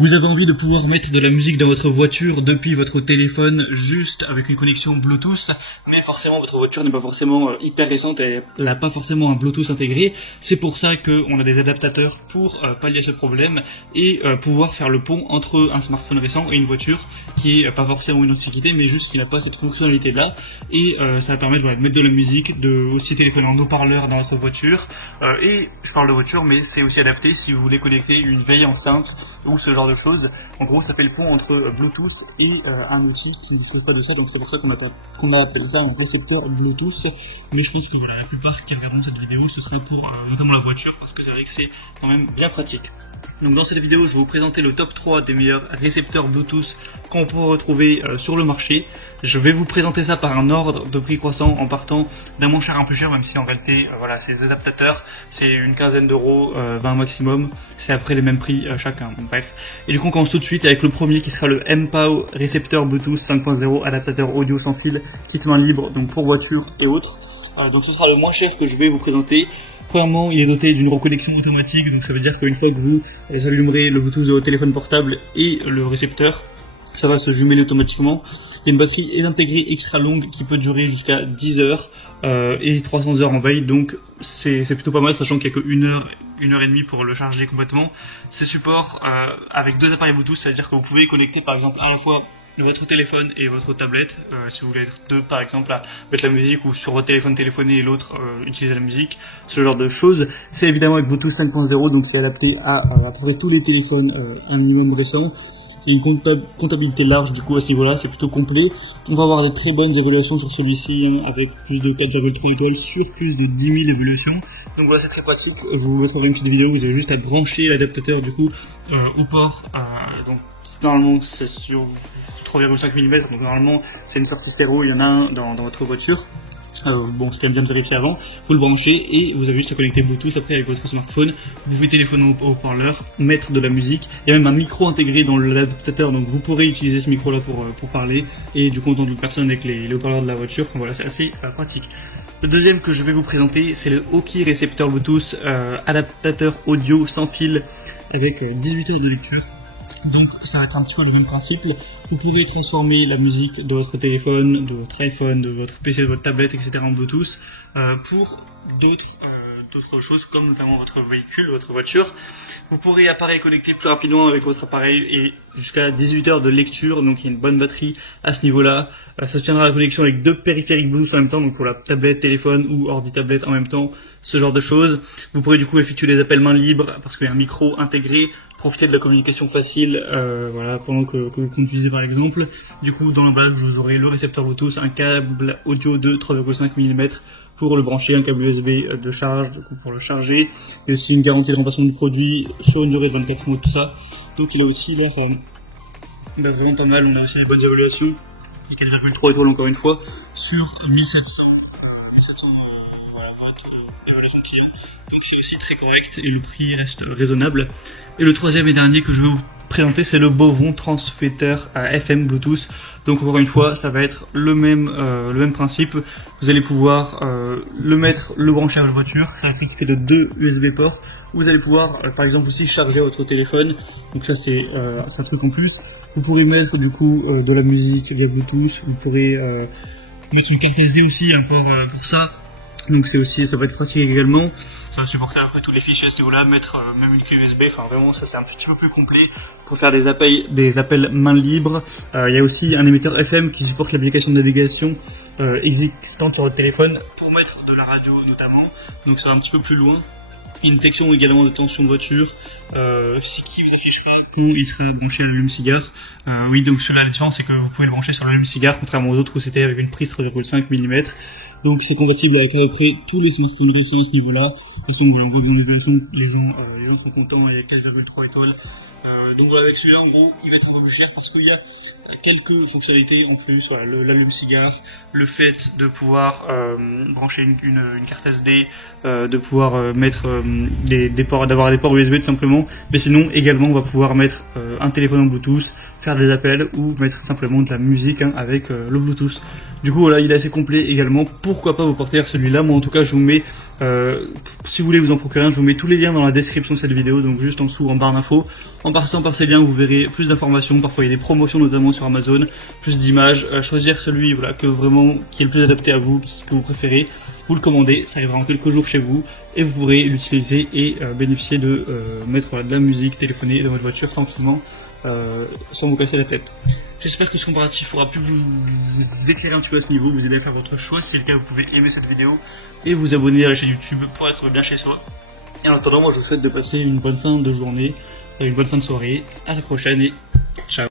Vous avez envie de pouvoir mettre de la musique dans votre voiture depuis votre téléphone juste avec une connexion Bluetooth, mais forcément votre voiture n'est pas forcément hyper récente, elle n'a pas forcément un Bluetooth intégré. C'est pour ça qu'on a des adaptateurs pour pallier ce problème et pouvoir faire le pont entre un smartphone récent et une voiture qui est pas forcément une antiquité, mais juste qui n'a pas cette fonctionnalité là. Et ça va permettre de mettre de la musique, de aussi téléphoner en haut-parleur dans votre voiture. Et je parle de voiture, mais c'est aussi adapté si vous voulez connecter une vieille enceinte ou ce genre de choses. En gros, ça fait le pont entre Bluetooth et un outil qui ne dispose pas de ça, donc c'est pour ça qu'on a appelé ça un récepteur Bluetooth. Mais je pense que voilà, la plupart qui regarderont cette vidéo, ce serait pour notamment la voiture, parce que c'est vrai que c'est quand même bien pratique. Donc dans cette vidéo, je vais vous présenter le top 3 des meilleurs récepteurs Bluetooth qu'on peut retrouver sur le marché. Je vais vous présenter ça par un ordre de prix croissant en partant d'un moins cher à un plus cher, même si en réalité, voilà, ces adaptateurs, c'est une quinzaine d'euros, 20 maximum. C'est après les mêmes prix chacun, bon, bref. Et du coup, on commence tout de suite avec le premier qui sera le MPOW récepteur Bluetooth 5.0, adaptateur audio sans fil, kit main libre, donc pour voiture et autres. Donc ce sera le moins cher que je vais vous présenter. Premièrement, il est doté d'une reconnexion automatique, donc ça veut dire qu'une fois que vous allumerez le Bluetooth de votre téléphone portable et le récepteur, ça va se jumeler automatiquement. Il y a une batterie intégrée extra longue qui peut durer jusqu'à 10 heures et 300 heures en veille, donc c'est plutôt pas mal, sachant qu'il n'y a que 1 heure, 1 heure et demie pour le charger complètement. C'est support avec 2 appareils Bluetooth, c'est-à-dire que vous pouvez connecter par exemple à la fois votre téléphone et votre tablette, si vous voulez être deux par exemple à mettre la musique, ou sur votre téléphone téléphoner et l'autre utiliser la musique, ce genre de choses. C'est évidemment avec Bluetooth 5.0, donc c'est adapté à peu près tous les téléphones un minimum récents. Il y a une comptabilité large du coup à ce niveau-là, c'est plutôt complet. On va avoir des très bonnes évaluations sur celui-ci, avec plus de 4,3 étoiles sur plus de 10 000 évaluations. Donc voilà, c'est très pratique. Je vous mettrai une petite vidéo, vous avez juste à brancher l'adaptateur du coup au port. Donc normalement c'est sur 3,5 mm, donc normalement c'est une sortie stéréo, il y en a un dans votre voiture. Bon, c'est quand même bien de vérifier avant. Vous le branchez et vous avez juste à connecter Bluetooth après avec votre smartphone. Vous pouvez téléphoner au haut-parleur, mettre de la musique. Il y a même un micro intégré dans l'adaptateur, donc vous pourrez utiliser ce micro là pour parler et du coup entendre d'autres personnes avec les haut-parleurs de la voiture. Voilà, c'est assez pratique. Le deuxième que je vais vous présenter, c'est le Aukey récepteur Bluetooth adaptateur audio sans fil avec 18 heures de lecture. Donc ça va être un petit peu le même principe. Vous pouvez transformer la musique de votre téléphone, de votre iPhone, de votre PC, de votre tablette, etc. en Bluetooth pour d'autres choses comme notamment votre véhicule, votre voiture. Vous pourrez appareil connecter plus rapidement avec votre appareil et jusqu'à 18 heures de lecture, donc il y a une bonne batterie à ce niveau-là. Ça tiendra la connexion avec 2 périphériques Bluetooth en même temps, donc pour la tablette, téléphone ou ordi-tablette en même temps, ce genre de choses. Vous pourrez du coup effectuer des appels main libre parce qu'il y a un micro intégré, profiter de la communication facile voilà, pendant que vous conduisez par exemple. Du coup dans l'emballage vous aurez le récepteur Bluetooth, un câble audio de 3,5 mm pour le brancher, un câble USB de charge du coup pour le charger, et aussi une garantie de remplacement du produit sur une durée de 24 mois, tout ça. Donc il a aussi l'air vraiment pas mal. On a aussi les bonnes évaluations, 4,3 étoiles encore une fois sur 1700 voilà, votes d'évaluation client, donc c'est aussi très correct et le prix reste raisonnable. Et le troisième et dernier que je vais vous présenter, c'est le Bovon transfetteur à FM Bluetooth. Donc encore une fois, ça va être le même principe. Vous allez pouvoir le brancher à votre voiture. Ça va être équipé de 2 USB ports. Vous allez pouvoir par exemple aussi charger votre téléphone. Donc ça c'est un truc en plus. Vous pourrez mettre du coup de la musique via Bluetooth. Vous pourrez mettre une carte SD aussi encore pour ça. Donc ça peut être pratique également. Ça va supporter après tous les fichiers à ce niveau-là, mettre même une clé USB, enfin vraiment ça c'est un petit peu plus complet pour faire des appels main libre. Il y a aussi un émetteur FM qui supporte l'application de navigation existante sur votre téléphone pour mettre de la radio notamment, donc ça va un petit peu plus loin. Une détection également de tension de voiture qui vous affichera quand il sera branché à l'allume-cigare. Oui, donc cela la différence c'est que vous pouvez le brancher sur l'allume-cigare contrairement aux autres où c'était avec une prise 3,5 mm. Donc c'est compatible avec à peu près tous les smartphones récents à ce niveau-là. De toute façon, voilà, on voit dans l'évaluation, les gens sont contents, il y a 4,3 étoiles. Donc voilà, avec celui-là, en gros, il va être un peu plus cher parce qu'il y a quelques fonctionnalités en plus, voilà, l'allume-cigare, le fait de pouvoir brancher une carte SD, de pouvoir mettre des ports, d'avoir des ports USB tout simplement. Mais sinon, également, on va pouvoir mettre un téléphone en Bluetooth, faire des appels ou mettre simplement de la musique avec le Bluetooth. Du coup voilà, il est assez complet également, pourquoi pas vous porter celui-là. Moi en tout cas je vous mets, si vous voulez vous en procurer un, je vous mets tous les liens dans la description de cette vidéo, donc juste en dessous en barre d'infos. En passant par ces liens vous verrez plus d'informations, parfois il y a des promotions notamment sur Amazon, plus d'images, choisir celui voilà, que vraiment, qui est le plus adapté à vous, ce que vous préférez, vous le commandez, ça arrivera en quelques jours chez vous et vous pourrez l'utiliser et bénéficier de mettre de la musique, téléphoner dans votre voiture tranquillement sans vous casser la tête. J'espère que ce comparatif aura pu vous éclairer un petit peu à ce niveau, vous aider à faire votre choix. Si c'est le cas, vous pouvez aimer cette vidéo et vous abonner à la chaîne YouTube pour être bien chez soi. Et en attendant, moi je vous souhaite de passer une bonne fin de journée, une bonne fin de soirée. À la prochaine et ciao.